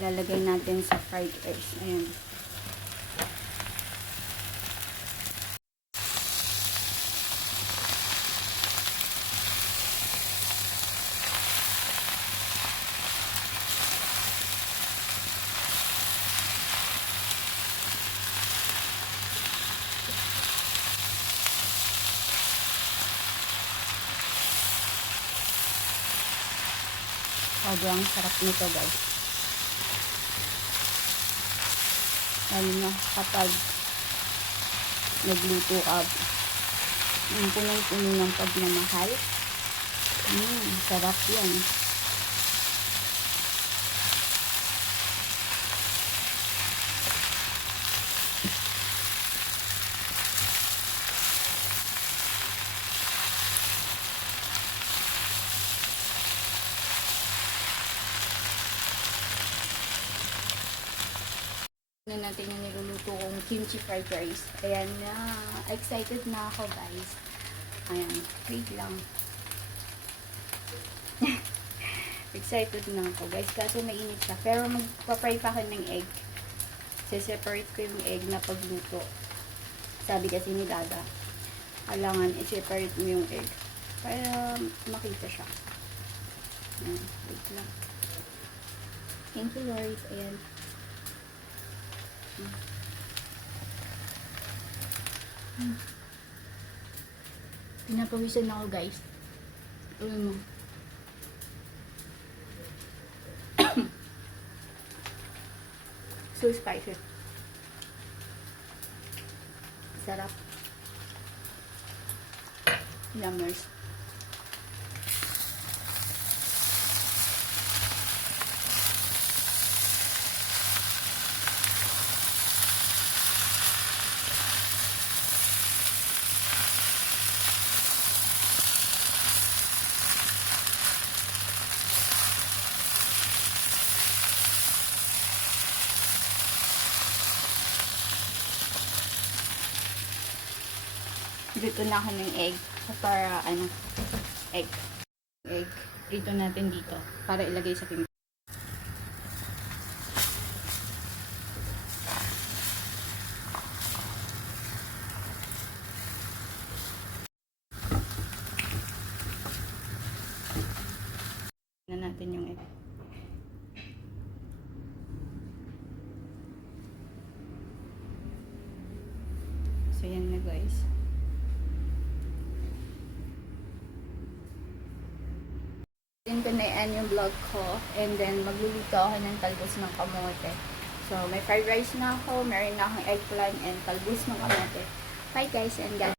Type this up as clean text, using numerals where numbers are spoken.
ilalagay natin sa fried rice. Ayan. Sobrang sarap nito, guys. Lalo na kapag nagluto ka yung punong-puno ng pagmamahal. Sarap yan. Na natin yung niluluto kong kimchi fried rice. Ayan na. Excited na ako, guys. Ayan. Wait lang. Excited na ako, guys. Kaso mainit siya. Pero magpa-fry pa ako ng egg. Se-separate ko yung egg na pagluto. Sabi kasi ni Dada, kailangan i-separate mo yung egg para makita siya. Ayan. Wait lang. Thank you, Lord. Ayan. Pinapawisan ako, guys. Mo. So spicy. Sarap. Yummers. Dito na ako ng egg para egg dito natin dito para ilagay sa kimchi. Na natin yung egg. So yan na, guys. Din ko na i-end yung vlog ko, and then magluluto ako ng talbos ng kamote. So may fried rice na ako, meron na akong eggplant and talbos ng kamote. Bye, guys, and God